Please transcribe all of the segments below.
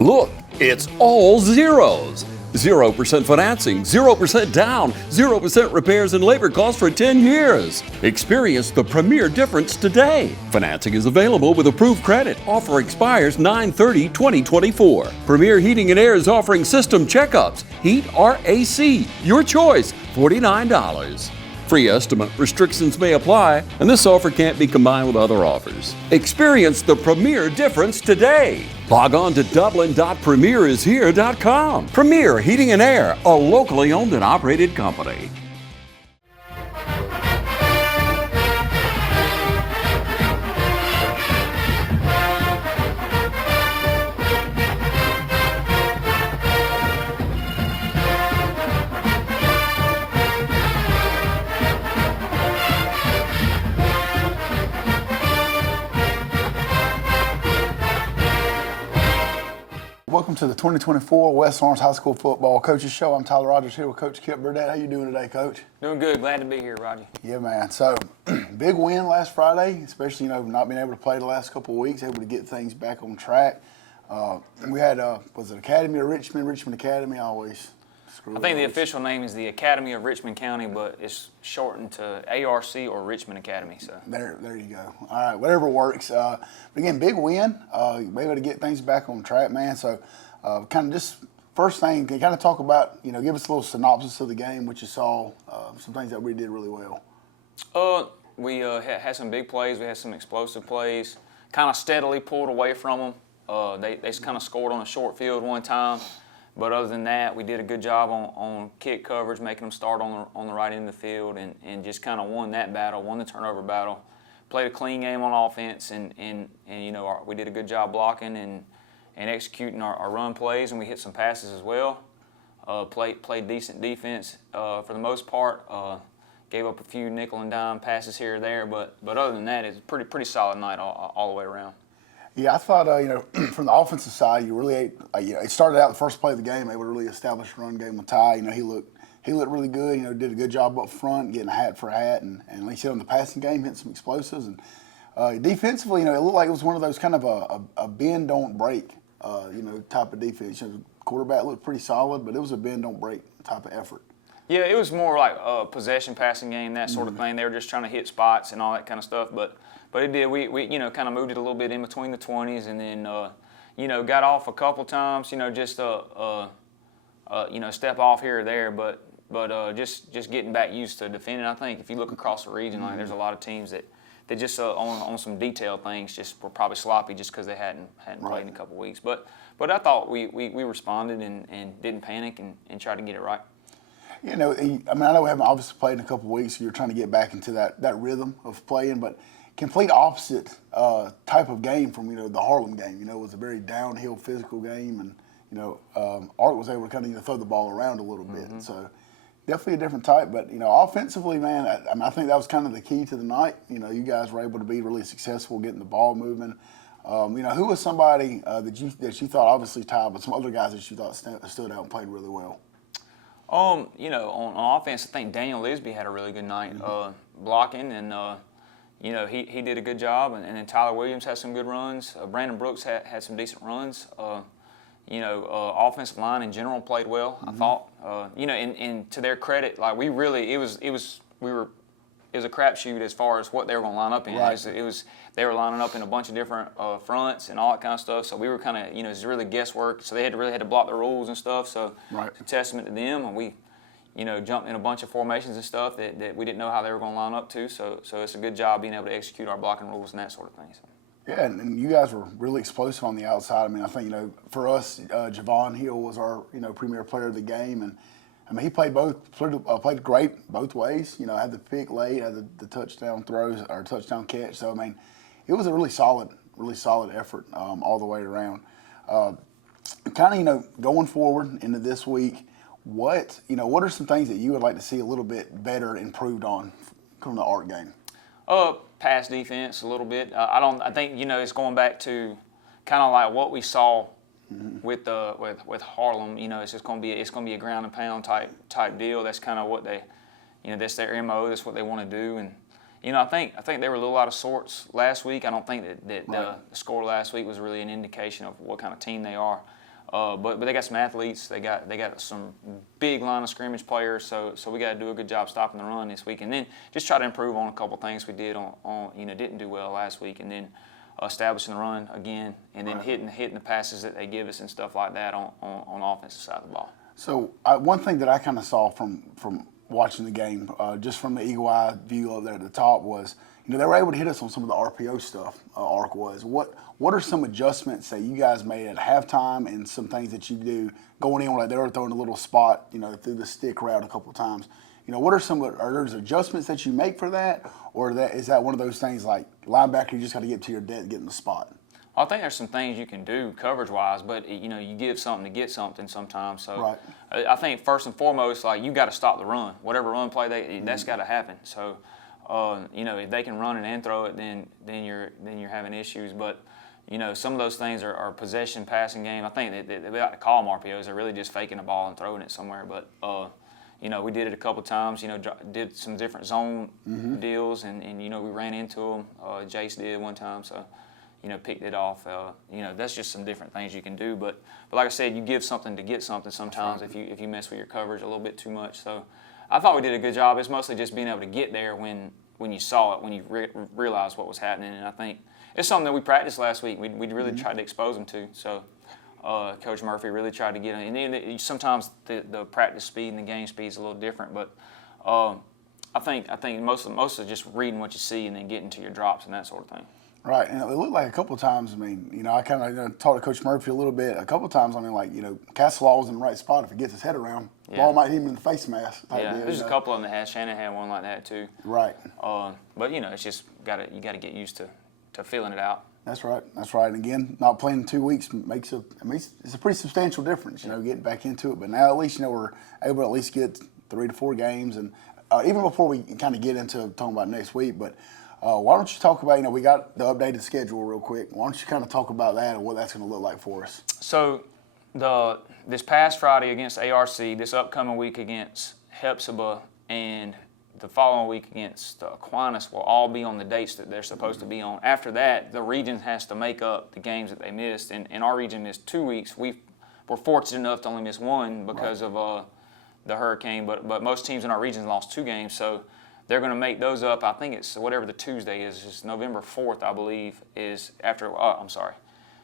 Look, it's all zeros. 0% financing, 0% down, 0% repairs and labor costs for 10 years. Experience the premier difference today. Financing is available with approved credit. Offer expires 9/30/2024. Premier Heating and Air is offering system checkups. Heat or AC, your choice, $49. Free estimate restrictions may apply, and this offer can't be combined with other offers. Experience the premier difference today. Log on to dublin.premierishere.com. Premier Heating and Air, a locally owned and operated company. Welcome to the 2024 West Orange High School Football Coaches Show. I'm Tyler Rogers here with Coach Kip Burdett. How you doing today, Coach? Doing good. Glad to be here, Roger. Yeah, man. So, big win last Friday, especially, not being able to play the last couple of weeks, able to get things back on track. And we had, was it Academy of Richmond Academy? I think the official name is the Academy of Richmond County, but it's shortened to ARC or Richmond Academy. So there you go. All right, whatever works. But again, big win. Be able to get things back on track, man. So, kind of just first thing, can you kind of talk about, give us a little synopsis of the game, what you saw, some things that we did really well. We had some big plays. We had some explosive plays. Kind of steadily pulled away from them. They kind of scored on a short field one time. But other than that, we did a good job on kick coverage, making them start on the right end of the field, and just kind of won that battle, won the turnover battle. Played a clean game on offense, and we did a good job blocking and executing our run plays, and we hit some passes as well. Played decent defense for the most part. Gave up a few nickel and dime passes here or there, but other than that, it's a pretty solid night all the way around. Yeah, I thought, from the offensive side, you really, it started out the first play of the game, able to really establish a run game with Ty. He looked really good, did a good job up front, getting a hat for a hat, and at least on the passing game, hitting some explosives. And defensively, it looked like it was one of those kind of a bend, don't break, type of defense. The quarterback looked pretty solid, but it was a bend, don't break type of effort. Yeah, it was more like a possession passing game, that sort of thing. They were just trying to hit spots and all that kind of stuff, but it did. We kind of moved it a little bit in between the 20s, and then got off a couple times. Just step off here or there, but just getting back used to defending. I think if you look across the region, there's a lot of teams that just on some detailed things just were probably sloppy just because they hadn't played in a couple weeks. But I thought we responded and didn't panic and tried to get it right. I know we haven't obviously played in a couple weeks, so you're trying to get back into that rhythm of playing, but complete opposite type of game from the Harlem game. It was a very downhill physical game, and Art was able to kind of throw the ball around a little bit. So definitely a different type. But offensively, man, I think that was kind of the key to the night. You guys were able to be really successful getting the ball moving. Who was somebody that you thought, obviously Ty, but some other guys that you thought stood out and played really well? On offense, I think Daniel Lisby had a really good night blocking, and he did a good job, and then Tyler Williams had some good runs. Brandon Brooks had some decent runs. Offensive line in general played well, I thought. And to their credit, like it was a crapshoot as far as what they were going to line up in. Right. They were lining up in a bunch of different fronts and all that kind of stuff. So we were kind of it's really guesswork. So they had to block the rules and stuff. So it's a testament to them, and we jumped in a bunch of formations and stuff that we didn't know how they were going to line up to. So it's a good job being able to execute our blocking rules and that sort of thing. So. Yeah, and you guys were really explosive on the outside. I think for us, Javon Hill was our premier player of the game, and he played played great both ways. Had the pick late, had the touchdown throws or touchdown catch. So it was a really solid effort all the way around. Going forward into this week, what are some things that you would like to see a little bit better improved on from the Art game? Pass defense a little bit. I think it's going back to kind of like what we saw with Harlem. It's just going to be a ground and pound type deal. That's kind of what they, that's their MO. That's what they want to do. And I think they were a little out of sorts last week. I don't think that the score last week was really an indication of what kind of team they are. But they got some athletes. They got some big line of scrimmage players. So we got to do a good job stopping the run this week, and then just try to improve on a couple things we did on didn't do well last week, and then establishing the run again, and then hitting the passes that they give us and stuff like that on the offensive side of the ball. So one thing that I kind of saw from watching the game, just from the eagle eye view up there at the top, was they were able to hit us on some of the RPO stuff. Ark was. What are some adjustments that you guys made at halftime, and some things that you do going in, like they were throwing a little spot, through the stick route a couple of times? What are there adjustments that you make for that, or is that one of those things like linebacker, you just got to get to your depth, get in the spot? I think there's some things you can do coverage-wise, but you give something to get something sometimes. So right. I think first and foremost, like you got to stop the run. Whatever run play that's got to happen. So if they can run it and throw it, then you're having issues. But some of those things are possession, passing game. I think they like to call them RPOs. They're really just faking the ball and throwing it somewhere. But we did it a couple times. Did some different zone deals, and we ran into them. Jace did one time. So. Picked it off. That's just some different things you can do. But like I said, you give something to get something sometimes if you mess with your coverage a little bit too much. So I thought we did a good job. It's mostly just being able to get there when you saw it, when you realized what was happening. And I think it's something that we practiced last week. We really tried to expose them to. So Coach Murphy really tried to get them. And sometimes the practice speed and the game speed is a little different. But I think most of just reading what you see and then getting to your drops and that sort of thing. Right, and it looked like a couple of times, I kind of talked to Coach Murphy a little bit. A couple of times, Castleall was in the right spot. If he gets his head around, ball might hit him in the face mask. There's a couple of them that had. Shannon had one like that too. Right. But it's just you got to get used to feeling it out. That's right. And again, not playing in 2 weeks it's a pretty substantial difference. Getting back into it. But now at least we're able to at least get 3 to 4 games, and even before we kind of get into talking about next week, but. Why don't you talk about, we got the updated schedule real quick. Why don't you kind of talk about that and what that's going to look like for us? So this past Friday against ARC, this upcoming week against Hepzibah, and the following week against Aquinas will all be on the dates that they're supposed to be on. After that, the region has to make up the games that they missed. And our region missed 2 weeks. We're fortunate enough to only miss one because of the hurricane, but most teams in our region lost 2 games. So they're going to make those up. I think it's whatever the Tuesday is. It's November 4th, I believe, is after. I'm sorry.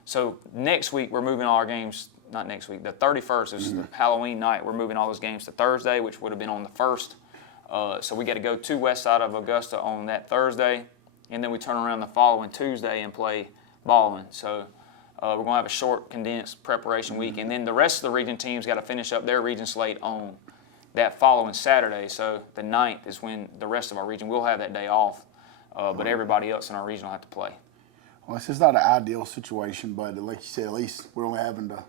So next week we're moving all our games. Not next week. The 31st is the Halloween night. We're moving all those games to Thursday, which would have been on the 1st. So we got to go to west side of Augusta on that Thursday, and then we turn around the following Tuesday and play Baldwin. So we're going to have a short, condensed preparation week, and then the rest of the region teams got to finish up their region slate on that following Saturday. So the 9th is when the rest of our region will have that day off, but everybody else in our region will have to play. Well, it's just not an ideal situation, but like you said, at least we're only having to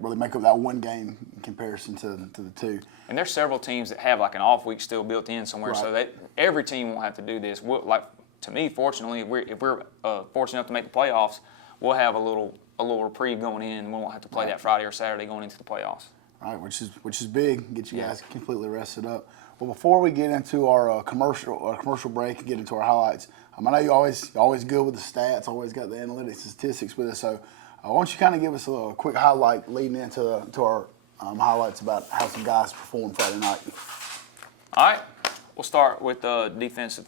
really make up that one game in comparison to the 2. And there's several teams that have like an off week still built in somewhere, so that every team won't have to do this. To me, fortunately, if we're fortunate enough to make the playoffs, we'll have a little reprieve going in. We won't have to play that Friday or Saturday going into the playoffs. All right, which is big. Get you guys completely rested up. Well, before we get into our commercial break and get into our highlights, I know you're always good with the stats, always got the analytics and statistics with us. So why don't you kind of give us a quick highlight leading into our highlights about how some guys performed Friday night. All right, we'll start with defensive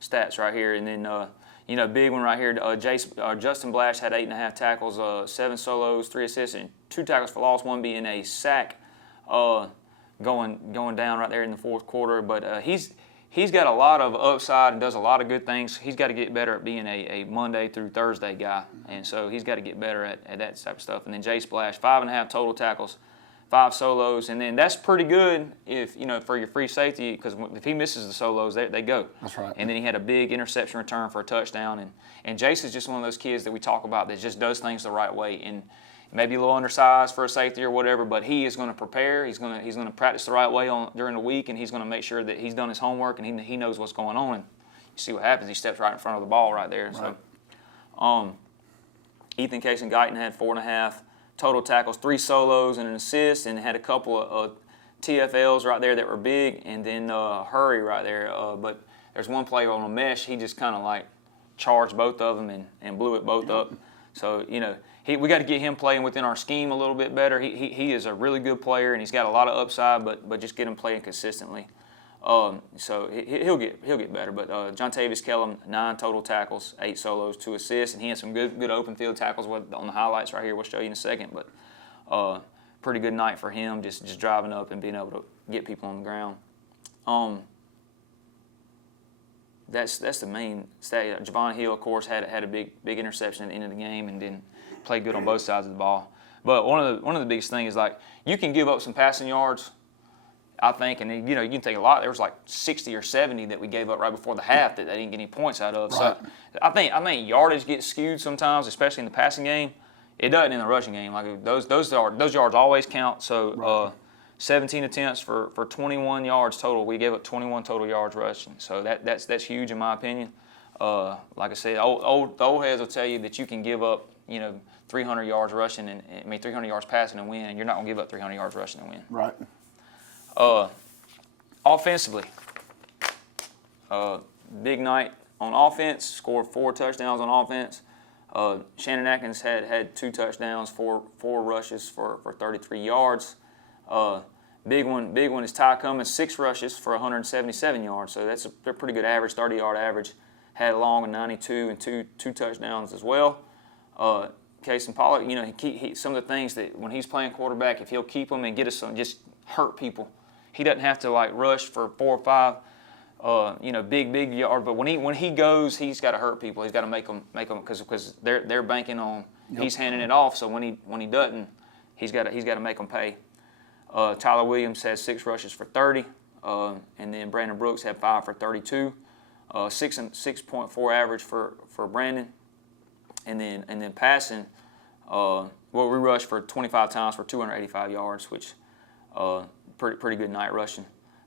stats right here, and then big one right here. Justin Blash had 8.5 tackles, 7 solos, 3 assists, and 2 tackles for loss. One being a sack, going down right there in the fourth quarter. But he's got a lot of upside and does a lot of good things. He's got to get better at being a Monday through Thursday guy, and so he's got to get better at that type of stuff. And then Jace Blash, 5.5 total tackles, 5 solos, and then that's pretty good if for your free safety, because if he misses the solos, they go. That's right. And then he had a big interception return for a touchdown, and Jace is just one of those kids that we talk about that just does things the right way, and maybe a little undersized for a safety or whatever, but he is going to prepare. He's going to practice the right way during the week, and he's going to make sure that he's done his homework and he knows what's going on. And you see what happens. He steps right in front of the ball right there. Right. So, Ethan Casey-Guyton had 4.5 total tackles, 3 solos and an assist, and had a couple of TFLs right there that were big, and then hurry right there. But there's one play on a mesh. He just kind of like charged both of them and blew it both up. So, we got to get him playing within our scheme a little bit better. He is a really good player, and he's got a lot of upside, but just get him playing consistently. So he'll get better. But John Tavis Kellum, 9 total tackles, 8 solos, 2 assists, and he had some good open field tackles on the highlights right here. We'll show you in a second. But pretty good night for him, just driving up and being able to get people on the ground. That's the main stat. Javon Hill, of course, had a big interception at the end of the game and then played good on both sides of the ball. But one of the biggest things is, like, you can give up some passing yards, I think, and you can take a lot. There was like 60 or 70 that we gave up right before the half that they didn't get any points out of. Right. So I think yardage gets skewed sometimes, especially in the passing game. It doesn't in the rushing game. Like those yards always count. So Right. 17 attempts for 21 yards total. We gave up 21 total yards rushing. So that's huge in my opinion. Like I said, the old heads will tell you that you can give up 300 yards rushing and 300 yards passing and win, and you're not gonna give up 300 yards rushing and win. Right. Offensively, big night on offense. Scored 4 touchdowns on offense. Shannon Atkins had 2 touchdowns, 4 rushes for 33 yards. Big one is Ty Cummins, 6 rushes for 177 yards. So that's a pretty good average, 30-yard average. Had Long a 92 and two touchdowns as well. Casey Pollock, he some of the things that when he's playing quarterback, if he'll keep them and get us some, just hurt people. He doesn't have to like rush for 4 or 5, big yard. But when he goes, he's got to hurt people. He's got to make them because they're banking on he's handing it off. So when he doesn't, he's got to make them pay. Tyler Williams had 6 rushes for 30, and then Brandon Brooks had 5 for 32, 6.4 average for Brandon, and then passing. We rushed for 25 times for 285 yards, which pretty good night rushing.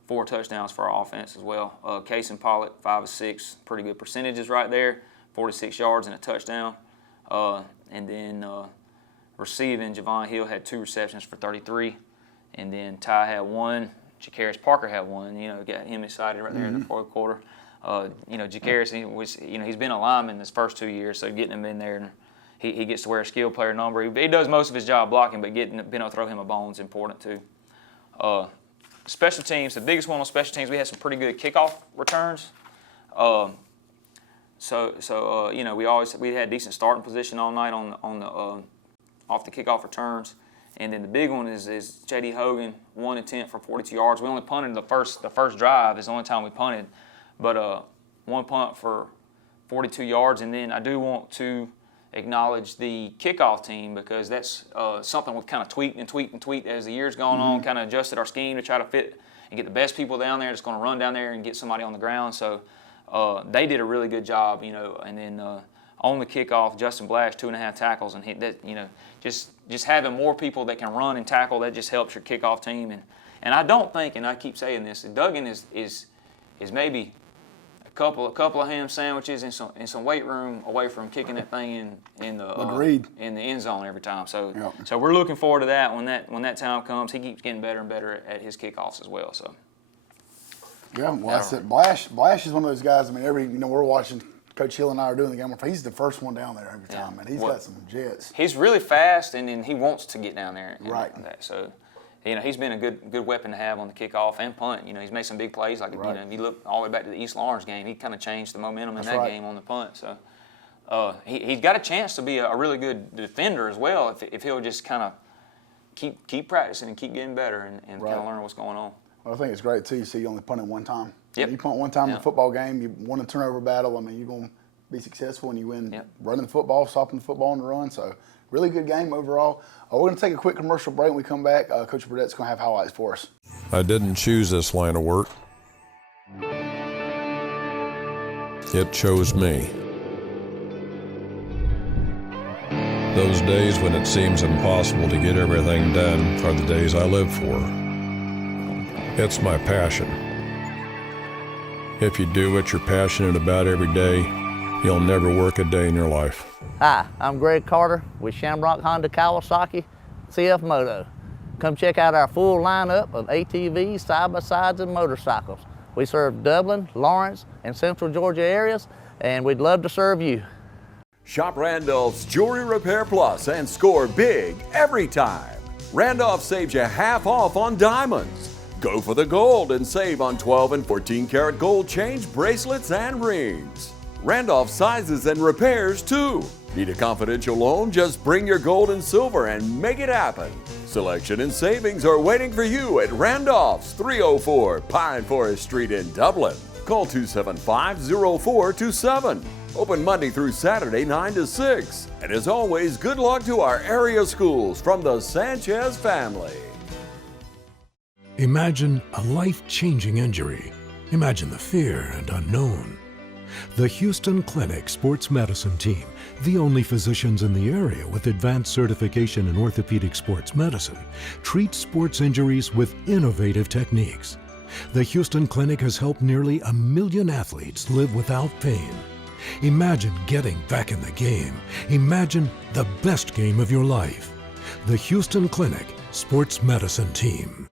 4 touchdowns for our offense as well. Case and Pollock, 5 of 6, pretty good percentages right there. 46 yards and a touchdown. And then receiving, Javon Hill had 2 receptions for 33. And then Ty had 1. Jakaris Parker had 1. Got him excited right there in the fourth quarter. Jakaris, he's been a lineman this first 2 years, so getting him in there, and he gets to wear a skill player number. He does most of his job blocking, but being able to throw him a bone is important too. Special teams, the biggest one on special teams, we had some pretty good kickoff returns. We had decent starting position all night on the off the kickoff returns. And then the big one is J.D. Hogan, 1 attempt for 42 yards. We only punted the first drive is the only time we punted, but 1 punt for 42 yards. And then I do want to acknowledge the kickoff team because that's something we've kind of tweaked as the year's gone on, kind of adjusted our scheme to try to fit and get the best people down there that's going to run down there and get somebody on the ground. So they did a really good job, and then on the kickoff, Justin Blash, 2.5 tackles, and just having more people that can run and tackle, that just helps your kickoff team. And I don't think, and I keep saying this, Duggan is maybe a couple of ham sandwiches and some weight room away from kicking that thing in the end zone every time. So So we're looking forward to that when that time comes. He keeps getting better and better at his kickoffs as well. So yeah, well, I said Blash is one of those guys. I mean, we're watching. Coach Hill and I are doing the game. He's the first one down there every time, and he's got some jets. He's really fast, and then he wants to get down there. Right. So, he's been a good weapon to have on the kickoff and punt. He's made some big plays. Like if you look all the way back to the East Lawrence game, he kind of changed the momentum in that game on the punt. So, he's got a chance to be a really good defender as well if he'll just kind of keep practicing and keep getting better and kind of learn what's going on. Well, I think it's great too. You see, you only punted 1 time. Yep. You punt 1 time in a football game, you won a turnover battle. I mean, you're going to be successful and you win running the football, stopping the football on the run. So, really good game overall. We're going to take a quick commercial break. When we come back, Coach Burdett's going to have highlights for us. I didn't choose this line of work. It chose me. Those days when it seems impossible to get everything done are the days I live for. It's my passion. If you do what you're passionate about every day, you'll never work a day in your life. Hi, I'm Greg Carter with Shamrock Honda Kawasaki CF Moto. Come check out our full lineup of ATVs, side-by-sides, and motorcycles. We serve Dublin, Lawrence, and Central Georgia areas, and we'd love to serve you. Shop Randolph's Jewelry Repair Plus and score big every time. Randolph saves you half off on diamonds. Go for the gold and save on 12 and 14 karat gold chains, bracelets, and rings. Randolph sizes and repairs too. Need a confidential loan? Just bring your gold and silver and make it happen. Selection and savings are waiting for you at Randolph's, 304 Pine Forest Street in Dublin. Call 275-0427. Open Monday through Saturday, 9 to 6. And as always, good luck to our area schools from the Sanchez family. Imagine a life-changing injury. Imagine the fear and unknown. The Houston Clinic Sports Medicine Team, the only physicians in the area with advanced certification in orthopedic sports medicine, treats sports injuries with innovative techniques. The Houston Clinic has helped nearly 1 million athletes live without pain. Imagine getting back in the game. Imagine the best game of your life. The Houston Clinic Sports Medicine Team.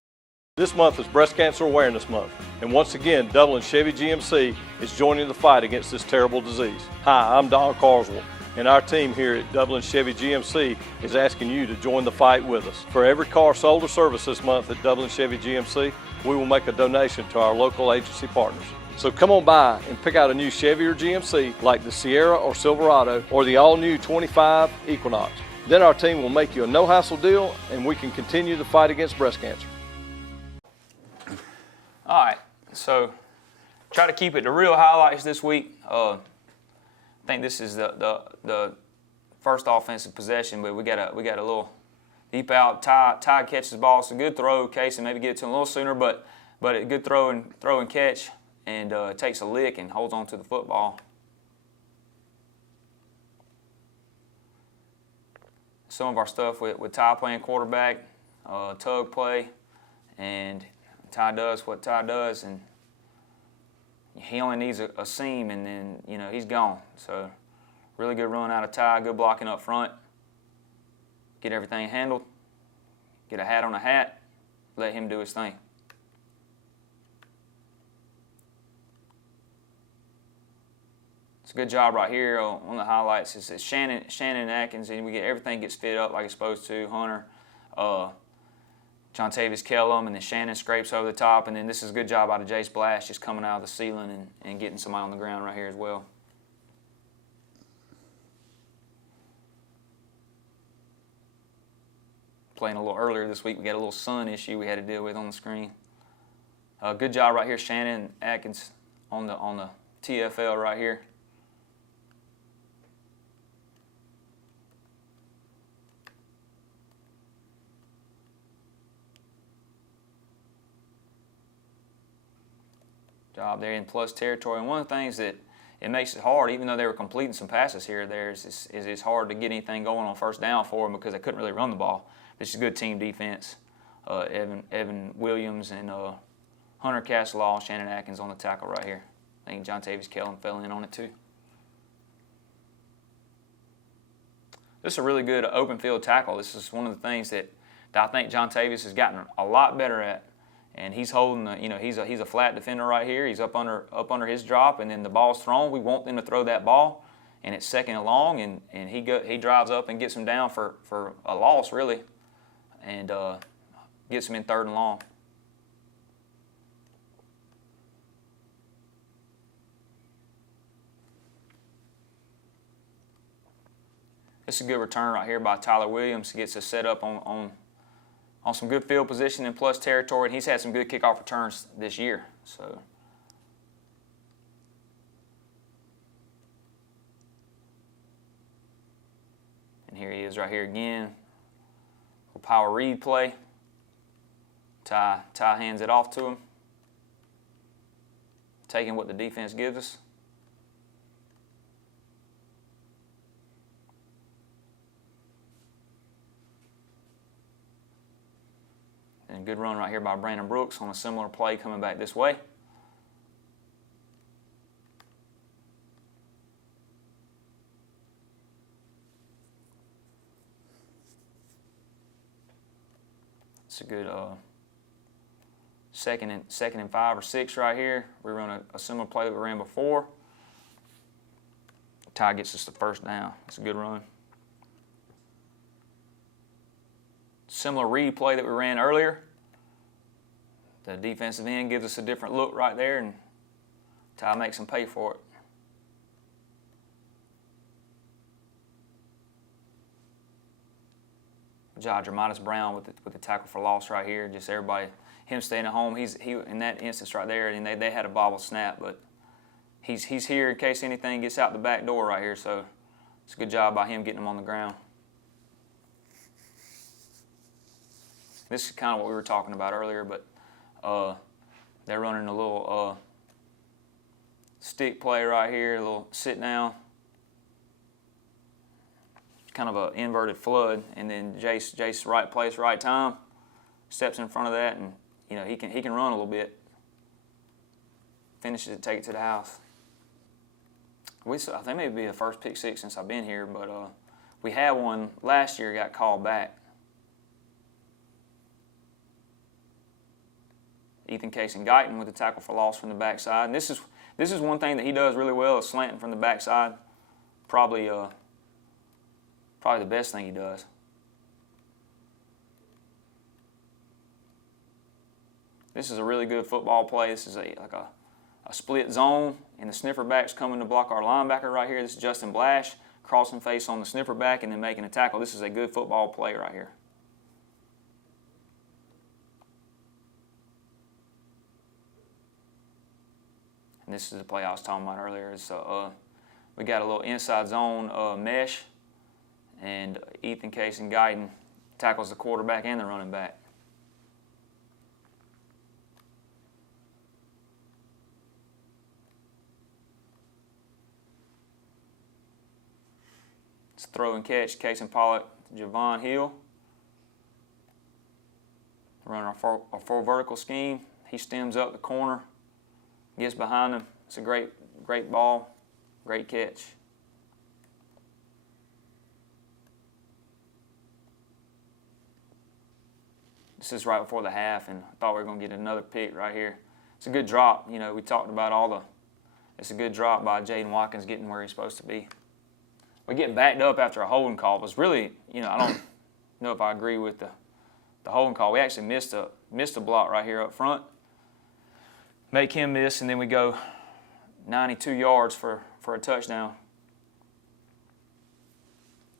This month is Breast Cancer Awareness Month, and once again, Dublin Chevy GMC is joining the fight against this terrible disease. Hi, I'm Don Carswell, and our team here at Dublin Chevy GMC is asking you to join the fight with us. For every car sold or serviced this month at Dublin Chevy GMC, we will make a donation to our local agency partners. So come on by and pick out a new Chevy or GMC like the Sierra or Silverado or the all-new 25 Equinox. Then our team will make you a no-hassle deal, and we can continue the fight against breast cancer. All right, so try to keep it the real highlights this week. I think this is the first offensive possession, but we got a little deep out. Ty catches the ball. It's a good throw, Casey maybe get it to him a little sooner, but a good throw and catch, and takes a lick and holds on to the football. Some of our stuff with Ty playing quarterback, tug play, and Ty does what Ty does, and he only needs a seam, and then he's gone. So really good run out of Ty, good blocking up front. Get everything handled. Get a hat on a hat. Let him do his thing. It's a good job right here. One of the highlights is Shannon and Atkins, and everything gets fit up like it's supposed to. Hunter. John Tavis Kellum, and then Shannon scrapes over the top, and then this is a good job out of Jace Blash just coming out of the ceiling and getting somebody on the ground right here as well. Playing a little earlier this week, we got a little sun issue we had to deal with on the screen. Good job right here, Shannon Atkins on the TFL right here. Job there in plus territory, and one of the things that it makes it hard, even though they were completing some passes here or there, is it's hard to get anything going on first down for them because they couldn't really run the ball. This is good team defense. Evan Williams and Hunter Castelaw, Shannon Atkins on the tackle right here. I think John Tavis Kellum fell in on it too. This is a really good open field tackle. This is one of the things that I think John Tavis has gotten a lot better at. And he's holding, he's a flat defender right here. He's up under his drop, and then the ball's thrown. We want them to throw that ball, and it's second and long, and he drives up and gets him down for a loss really, and gets him in third and long. This is a good return right here by Tyler Williams. He gets us set up on some good field position and plus territory, and he's had some good kickoff returns this year. So, and here he is right here again. A power read play. Ty hands it off to him, taking what the defense gives us. And good run right here by Brandon Brooks on a similar play coming back this way. It's a good second and 5 or 6 right here. We run a similar play that we ran before. Ty gets us the first down. It's a good run. Similar read play that we ran earlier. The defensive end gives us a different look right there, and Ty makes him pay for it. Jermitis Brown with the tackle for loss right here. Just everybody, him staying at home. He in that instance right there, and they had a bobble snap, but he's here in case anything gets out the back door right here. So it's a good job by him getting him on the ground. This is kind of what we were talking about earlier, but they're running a little stick play right here, a little sit down. Kind of an inverted flood, and then Jace right place, right time, steps in front of that, and he can run a little bit. Finishes it, take it to the house. I think maybe be the first pick six since I've been here, but we had one last year, got called back. Ethan Casey-Guyton with the tackle for loss from the backside, and this is one thing that he does really well, is slanting from the backside. Probably the best thing he does. This is a really good football play. This is like a split zone, and the sniffer back's coming to block our linebacker right here. This is Justin Blash, crossing face on the sniffer back and then making a tackle. This is a good football play right here. And this is the play I was talking about earlier. We got a little inside zone mesh, and Ethan Casey-Guyton tackles the quarterback and the running back. It's throw and catch, Casey Pollock, Javon Hill. Running our full vertical scheme. He stems up the corner, gets behind him. It's a great ball, great catch. This is right before the half, and I thought we were going to get another pick right here. It's a good drop. We talked about it's a good drop by Jaden Watkins getting where he's supposed to be. We get backed up after a holding call. It was really, I don't know if I agree with the holding call. We actually missed a block right here up front. Make him miss, and then we go 92 yards for a touchdown.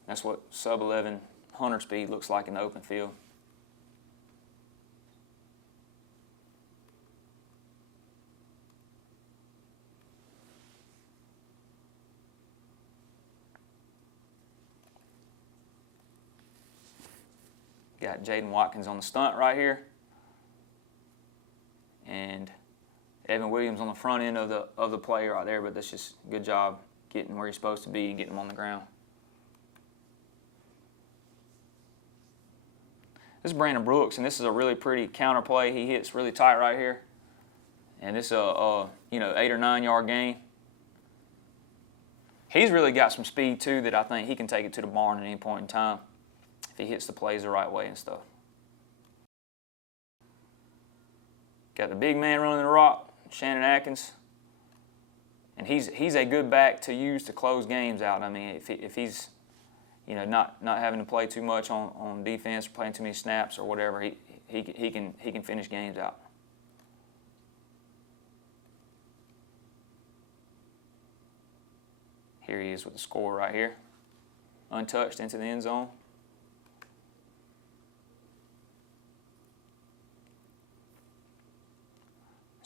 That's what sub 1100 speed looks like in the open field. Got Jaden Watkins on the stunt right here, and Evan Williams on the front end of the play right there. But that's just a good job getting where he's supposed to be, getting him on the ground. This is Brandon Brooks, and this is a really pretty counter play. He hits really tight right here, and this is a 8 or 9 yard gain. He's really got some speed too that I think he can take it to the barn at any point in time if he hits the plays the right way and stuff. Got the big man running the rock, Shannon Atkins, and he's a good back to use to close games out. I mean, if he's not having to play too much on defense or playing too many snaps or whatever, he can finish games out. Here he is with the score right here, untouched into the end zone.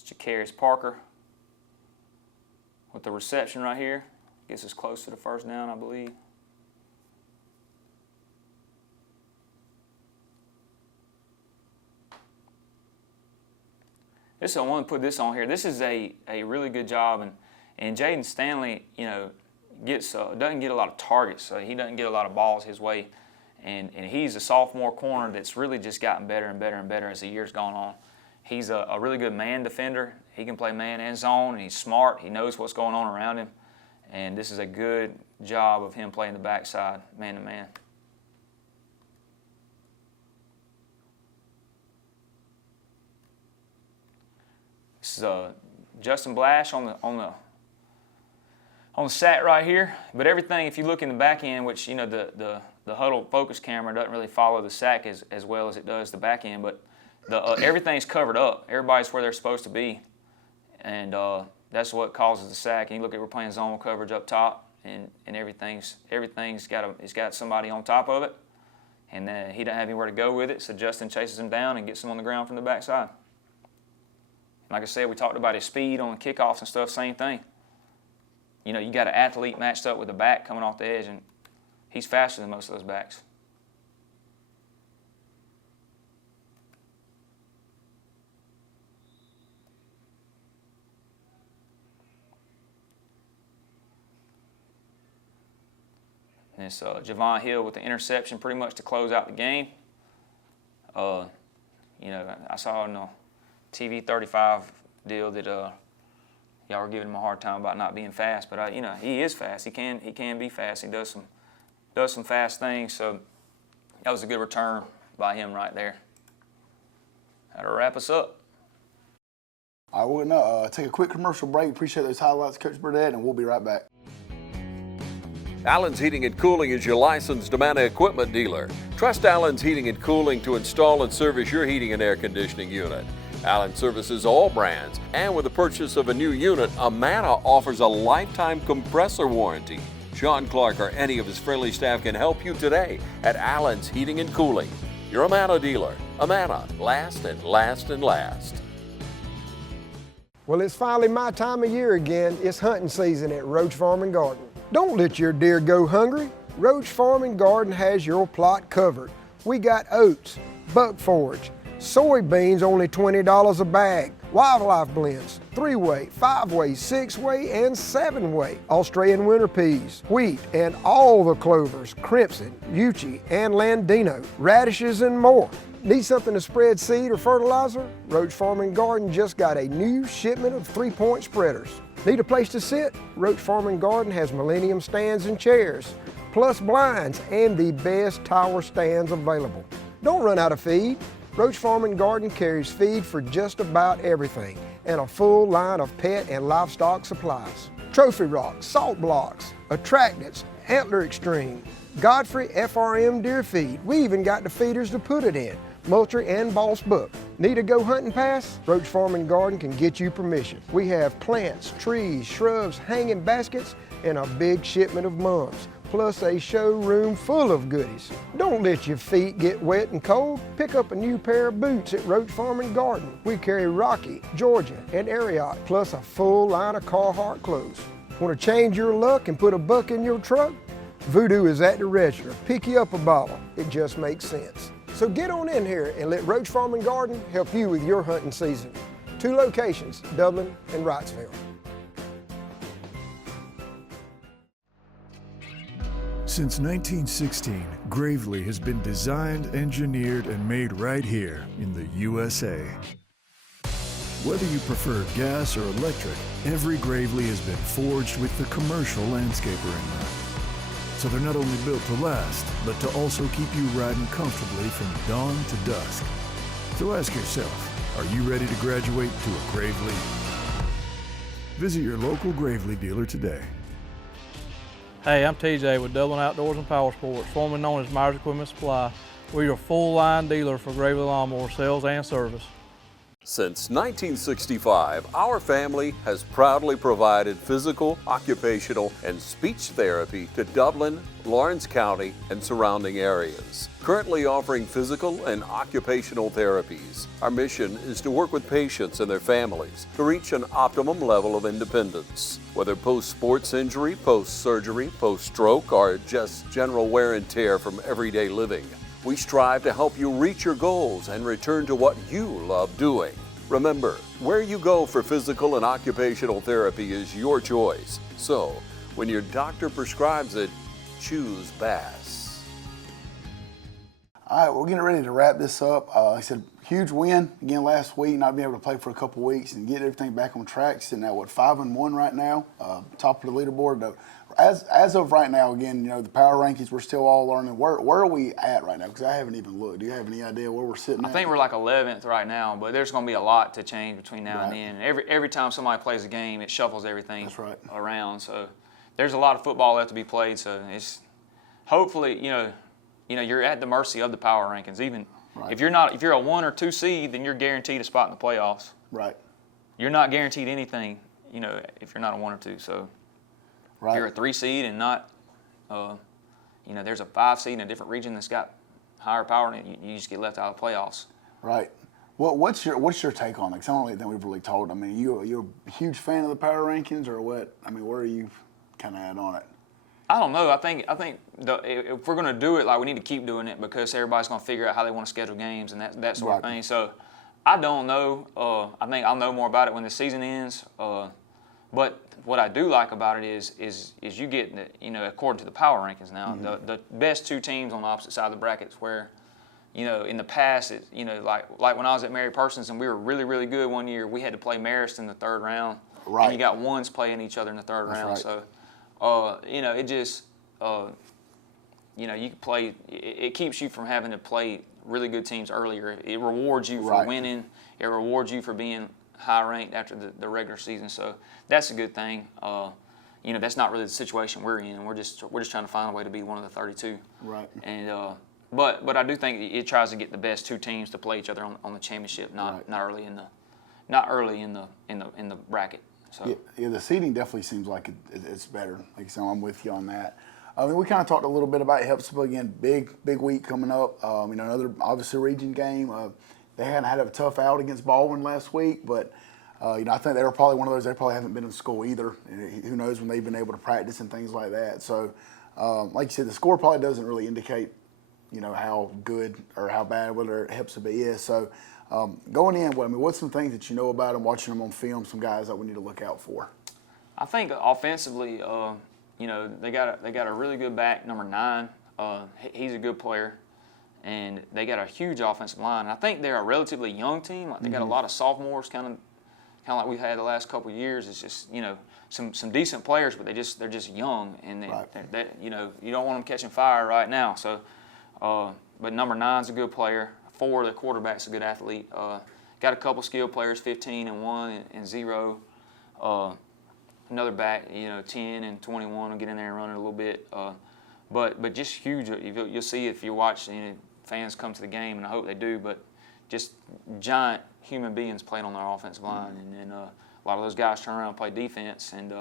Jacarius Parker with the reception right here. Gets us close to the first down, I believe. I want to put this on here. This is a really good job, and Jaden Stanley, doesn't get a lot of targets, so he doesn't get a lot of balls his way, and he's a sophomore corner that's really just gotten better and better and better as the year's gone on. He's a really good man defender. He can play man and zone, and he's smart. He knows what's going on around him, and this is a good job of him playing the backside, man to man. This is Justin Blash on the on the sat right here. But everything, if you look in the back end, which, you know, the huddle focus camera doesn't really follow the sack as well as it does the back end, but everything's covered up. Everybody's where they're supposed to be. And that's what causes the sack. And you look at, we're playing zone coverage up top, and everything's got somebody on top of it, and then he doesn't have anywhere to go with it, so Justin chases him down and gets him on the ground from the backside. Like I said, we talked about his speed on kickoffs and stuff, same thing. You know, you got an athlete matched up with a back coming off the edge, and he's faster than most of those backs. And it's Javon Hill with the interception pretty much to close out the game. You know, I saw in the TV 35 deal that y'all were giving him a hard time about not being fast, but you know, he is fast. He can be fast. He does some fast things. So that was a good return by him right there. That'll wrap us up. All right, we're going to take a quick commercial break. Appreciate those highlights, Coach Burdett, and we'll be right back. Allen's Heating and Cooling is your licensed Amana equipment dealer. Trust Allen's Heating and Cooling to install and service your heating and air conditioning unit. Allen services all brands, and with the purchase of a new unit, Amana offers a lifetime compressor warranty. Sean Clark or any of his friendly staff can help you today at Allen's Heating and Cooling. Your Amana dealer. Amana, last and last and last. Well, it's finally my time of year again. It's hunting season at Roach Farm and Garden. Don't let your deer go hungry. Roach Farm and Garden has your plot covered. We got oats, buck forage, soybeans only $20 a bag, wildlife blends, 3-way, 5-way, 6-way, and 7-way, Australian winter peas, wheat, and all the clovers, crimson, Uchi, and Landino, radishes, and more. Need something to spread seed or fertilizer? Roach Farm and Garden just got a new shipment of 3-point spreaders. Need a place to sit? Roach Farm and Garden has Millennium stands and chairs, plus blinds and the best tower stands available. Don't run out of feed. Roach Farm and Garden carries feed for just about everything and a full line of pet and livestock supplies. Trophy rocks, salt blocks, attractants, Antler Extreme, Godfrey FRM deer feed. We even got the feeders to put it in. Moultrie and Boss Book. Need a go hunting pass? Roach Farm and Garden can get you permission. We have plants, trees, shrubs, hanging baskets, and a big shipment of mums, plus a showroom full of goodies. Don't let your feet get wet and cold. Pick up a new pair of boots at Roach Farm and Garden. We carry Rocky, Georgia, and Ariat, plus a full line of Carhartt clothes. Want to change your luck and put a buck in your truck? Voodoo is at the register. Pick you up a bottle. It just makes sense. So get on in here and let Roach Farm and Garden help you with your hunting season. 2 locations, Dublin and Wrightsville. Since 1916, Gravely has been designed, engineered, and made right here in the USA. Whether you prefer gas or electric, every Gravely has been forged with the commercial landscaper in mind. So they're not only built to last, but to also keep you riding comfortably from dawn to dusk. So ask yourself, are you ready to graduate to a Gravely? Visit your local Gravely dealer today. Hey, I'm TJ with Dublin Outdoors and Power Sports, formerly known as Myers Equipment Supply. We're your full-line dealer for Gravely lawnmower sales and service. Since 1965, our family has proudly provided physical, occupational, and speech therapy to Dublin, Lawrence County, and surrounding areas. Currently offering physical and occupational therapies, our mission is to work with patients and their families to reach an optimum level of independence. Whether post-sports injury, post-surgery, post-stroke, or just general wear and tear from everyday living, we strive to help you reach your goals and return to what you love doing. Remember, where you go for physical and occupational therapy is your choice. So, when your doctor prescribes it, choose Bass. All right, we're getting ready to wrap this up. Like I said, huge win again last week, not being able to play for a couple weeks and get everything back on track. Sitting at 5-1 right now, top of the leaderboard. Though, as of right now, again, you know, the power rankings, we're still all learning. Where are we at right now? Because I haven't even looked. Do you have any idea where we're sitting at? I think we're like 11th right now, but there's going to be a lot to change between now and then. And every time somebody plays a game, it shuffles everything around. So there's a lot of football left to be played. So it's hopefully you're at the mercy of the power rankings. Even if you're a 1 or 2 seed, then you're guaranteed a spot in the playoffs. Right. You're not guaranteed anything, if you're not a 1 or 2. So if you're a 3 seed and not, there's a 5 seed in a different region that's got higher power, and you just get left out of the playoffs. Right. Well, what's your take on it? 'Cause I don't think we've really told. I mean, you're a huge fan of the power rankings, or what? I mean, where are you kind of at on it? I don't know. I think if we're going to do it, we need to keep doing it because everybody's going to figure out how they want to schedule games and that sort of thing. So I don't know. I think I'll know more about it when the season ends. But what I do like about it is you get according to the power rankings now, the best 2 teams on the opposite side of the brackets. Where in the past, like when I was at Mary Persons and we were really, really good one year, we had to play Marist in the 3rd round. Right. And you got 1s playing each other in the 3rd round. Right. So, it just, you can play. It keeps you from having to play really good teams earlier. It rewards you for winning. It rewards you for being high ranked after the regular season. So that's a good thing. That's not really the situation we're in. We're just trying to find a way to be one of the 32. Right. And but I do think it tries to get the best 2 teams to play each other on the championship, not early in the bracket. So yeah, the seeding definitely seems like it's better. Like so, I'm with you on that. I mean, we kind of talked a little bit about Hepzibah again. Big week coming up. Another obviously region game. They hadn't had a tough out against Baldwin last week, but I think they were probably one of those. They probably haven't been in school either. Who knows when they've been able to practice and things like that. So, like you said, the score probably doesn't really indicate, how good or how bad whether Hepzibah is. So, going in, what's some things that you know about them, watching them on film? Some guys that we need to look out for. I think offensively, they got a really good back, number 9. He's a good player, and they got a huge offensive line. I think they're a relatively young team. Like they got a lot of sophomores, kind of like we've had the last couple of years. It's just some decent players, but they're just young, and you don't want them catching fire right now. So, but number 9's a good player. 4, the quarterback's a good athlete. Got a couple skilled players, 15 and 1 and 0. Another back, 10 and 21 will get in there and run it a little bit. But just huge. You'll see if you watch fans come to the game, and I hope they do. But just giant human beings playing on their offensive line, and a lot of those guys turn around and play defense. And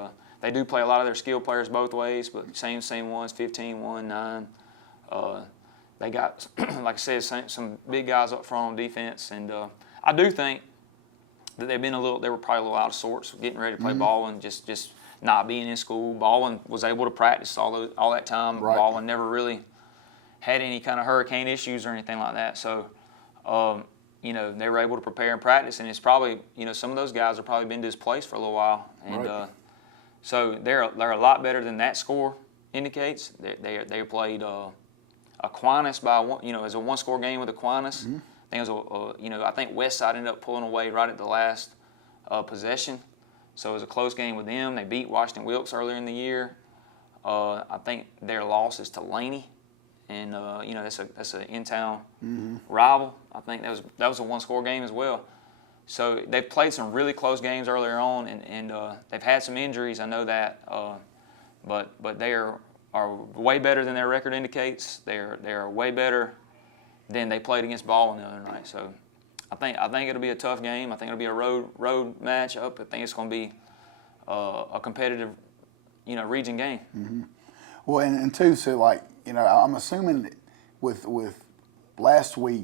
they do play a lot of their skilled players both ways, but same ones, 15, 1, 9. They got, like I said, some big guys up front on defense, and I do think that they were probably a little out of sorts getting ready to play Baldwin, just not being in school. Baldwin was able to practice all that time. Right. Baldwin never really had any kind of hurricane issues or anything like that. So, they were able to prepare and practice, and it's probably, some of those guys have probably been displaced for a little while. And so they're a lot better than that score indicates. They played Aquinas by one, as a 1-score game with Aquinas. I think it was I think Westside ended up pulling away right at the last possession. So it was a close game with them. They beat Washington Wilkes earlier in the year. I think their loss is to Laney, and that's an in-town rival. I think that was a 1-score game as well. So they've played some really close games earlier on, and they've had some injuries. I know that, but they are way better than their record indicates. They're way better than they played against Baldwin the other night. So I think it'll be a tough game. I think it'll be a road matchup. I think it's going to be a competitive, region game. Well, and too, so I'm assuming with last week,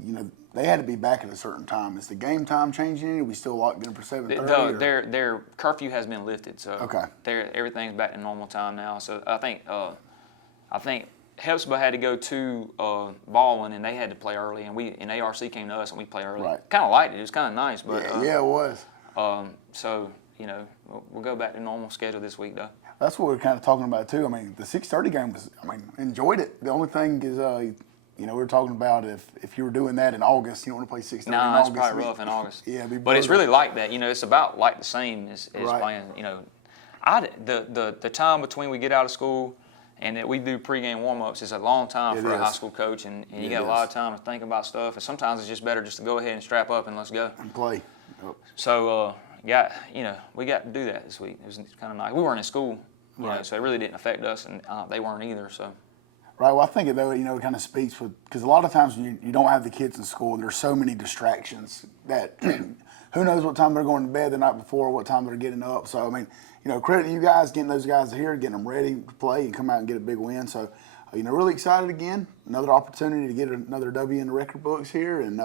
they had to be back at a certain time. Is the game time changing any? Are we still locked in for 7:30? Their curfew has been lifted, so everything's back to normal time now. So I think Hepzibah had to go to Baldwin, and they had to play early, and ARC came to us, and we played early. Right. Kind of liked it. It was kind of nice, but yeah, it was. So we'll go back to normal schedule this week, though. That's what we're kind of talking about too. I mean, the 6:30 game was. Enjoyed it. The only thing is, we were talking about if you were doing that in August, you don't want to play 6:30 in August. No, it's probably rough in August. Yeah, but it's really like that. It's about like the same as playing. The time between we get out of school and that we do pregame warm-ups is a long time for a high school coach, and you got a lot of time to think about stuff. And sometimes it's just better just to go ahead and strap up and let's go and play. Yep. So we got to do that this week. It was kind of nice. We weren't in school You know, so it really didn't affect us, and they weren't either. So. Right. Well, I think though, it kind of speaks with, because a lot of times when you don't have the kids in school, there's so many distractions that who knows what time they're going to bed the night before, what time they're getting up. So I mean, credit to you guys getting those guys here, getting them ready to play and come out and get a big win. So really excited again. Another opportunity to get another W in the record books here, and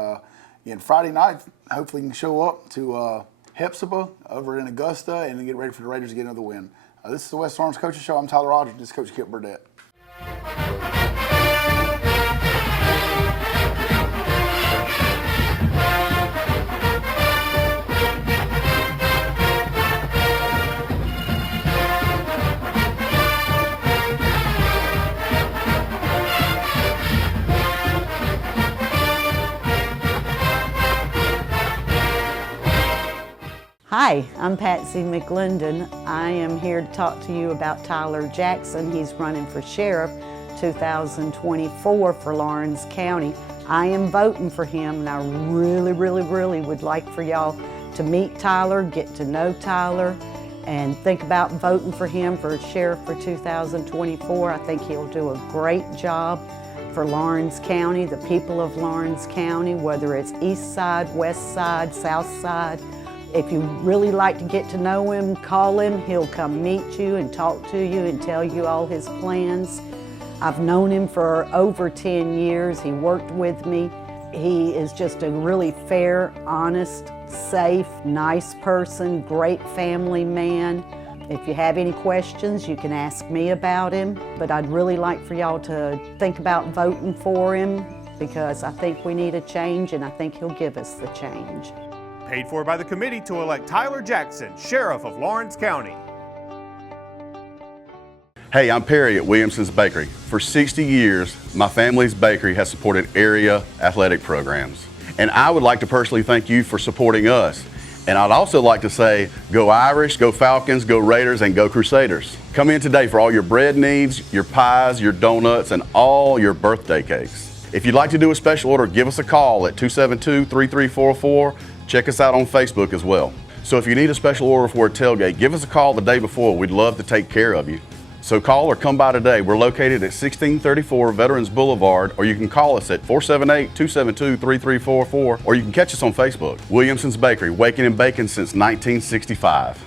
again Friday night, hopefully you can show up to Hepzibah over in Augusta and then get ready for the Raiders to get another win. This is the West Orange Coaches Show. I'm Tyler Rogers. This is Coach Kip Burdett. Hi, I'm Patsy McLendon. I am here to talk to you about Tyler Jackson. He's running for sheriff 2024 for Lawrence County. I am voting for him, and I really would like for y'all to meet Tyler, get to know Tyler, and think about voting for him for sheriff for 2024. I think he'll do a great job for Lawrence County, the people of Lawrence County, whether it's east side, west side, south side. If you really like to get to know him, call him. He'll come meet you and talk to you and tell you all his plans. I've known him for over 10 years. He worked with me. He is just a really fair, honest, safe, nice person, great family man. If you have any questions, you can ask me about him. But I'd really like for y'all to think about voting for him, because I think we need a change, and I think he'll give us the change. Paid for by the committee to elect Tyler Jackson, Sheriff of Lawrence County. Hey, I'm Perry at Williamson's Bakery. For 60 years, my family's bakery has supported area athletic programs. And I would like to personally thank you for supporting us. And I'd also like to say, go Irish, go Falcons, go Raiders, and go Crusaders. Come in today for all your bread needs, your pies, your donuts, and all your birthday cakes. If you'd like to do a special order, give us a call at 272-3344. Check us out on Facebook as well. So if you need a special order for a tailgate, give us a call the day before. We'd love to take care of you. So call or come by today. We're located at 1634 Veterans Boulevard, or you can call us at 478-272-3344, or you can catch us on Facebook. Williamson's Bakery, waking and baking since 1965.